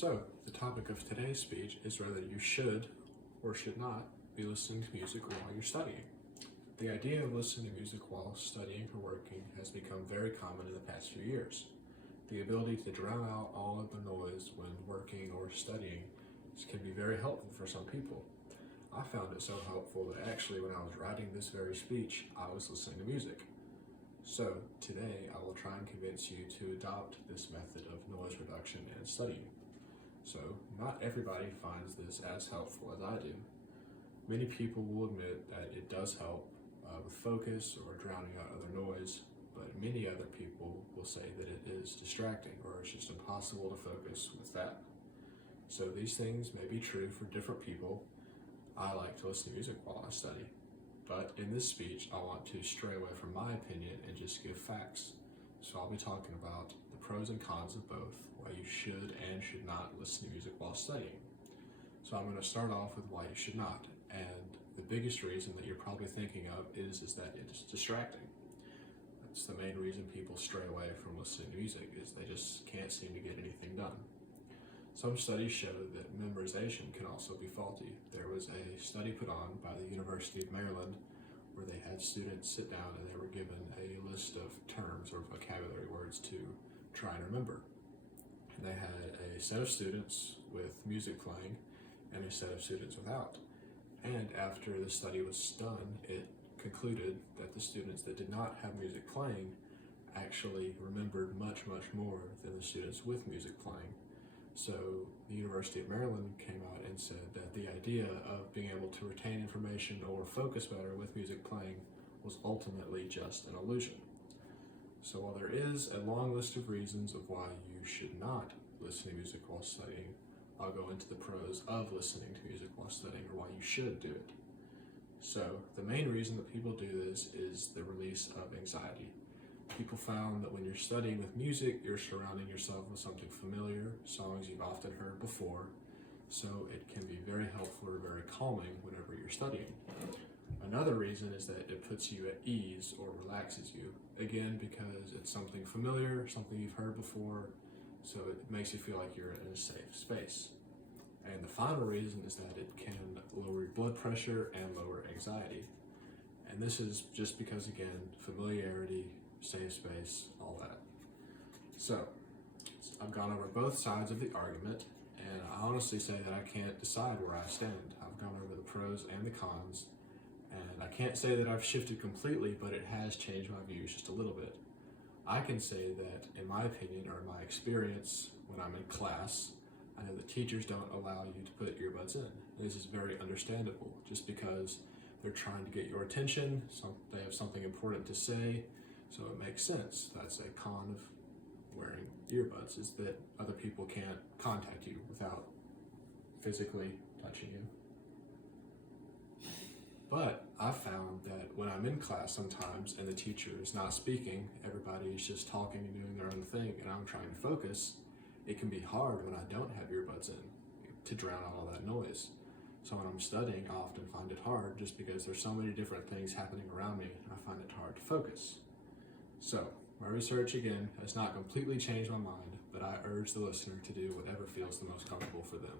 So, the topic of today's speech is whether you should or should not be listening to music while you're studying. The idea of listening to music while studying or working has become very common in the past few years. The ability to drown out all of the noise when working or studying can be very helpful for some people. I found it so helpful that actually when I was writing this very speech, I was listening to music. So today I will try and convince you to adopt this method of noise reduction and studying. So not everybody finds this as helpful as I do. Many people will admit that it does help with focus or drowning out other noise, but many other people will say that it is distracting or it's just impossible to focus with that. So these things may be true for different people. I like to listen to music while I study, but in this speech I want to stray away from my opinion and just give facts. So I'll be talking about the pros and cons of both, why you should and should not listen to music while studying. So I'm going to start off with why you should not, and the biggest reason that you're probably thinking of is that it's distracting. That's the main reason people stray away from listening to music, is they just can't seem to get anything done. Some studies show that memorization can also be faulty. There was a study put on by the University of Maryland where they had students sit down and they were given a list of terms or vocabulary words to try and remember. And they had a set of students with music playing and a set of students without. And after the study was done, it concluded that the students that did not have music playing actually remembered much more than the students with music playing. So the University of Maryland came out and said that the idea of being able to retain information or focus better with music playing was ultimately just an illusion. So while there is a long list of reasons of why you should not listen to music while studying, I'll go into the pros of listening to music while studying, or why you should do it. So the main reason that people do this is the release of anxiety. People found that when you're studying with music, you're surrounding yourself with something familiar, songs you've often heard before, so it can be very helpful or very calming whenever you're studying. Another reason is that it puts you at ease or relaxes you, again because it's something familiar, something you've heard before, so it makes you feel like you're in a safe space. And the final reason is that it can lower your blood pressure and lower anxiety. And this is just because, again, familiarity, safe space, all that. So I've gone over both sides of the argument, and I honestly say that I can't decide where I stand. I've gone over the pros and the cons, and I can't say that I've shifted completely, but it has changed my views just a little bit. I can say that, in my opinion or in my experience, when I'm in class, I know that teachers don't allow you to put earbuds in. And this is very understandable, just because they're trying to get your attention, they have something important to say, so it makes sense. That's a con of wearing earbuds, is that other people can't contact you without physically touching you. But I've found that when I'm in class sometimes and the teacher is not speaking, everybody is just talking and doing their own thing, and I'm trying to focus, it can be hard when I don't have earbuds in to drown out all that noise. So when I'm studying, I often find it hard just because there's so many different things happening around me, and I find it hard to focus. So my research, again, has not completely changed my mind, but I urge the listener to do whatever feels the most comfortable for them.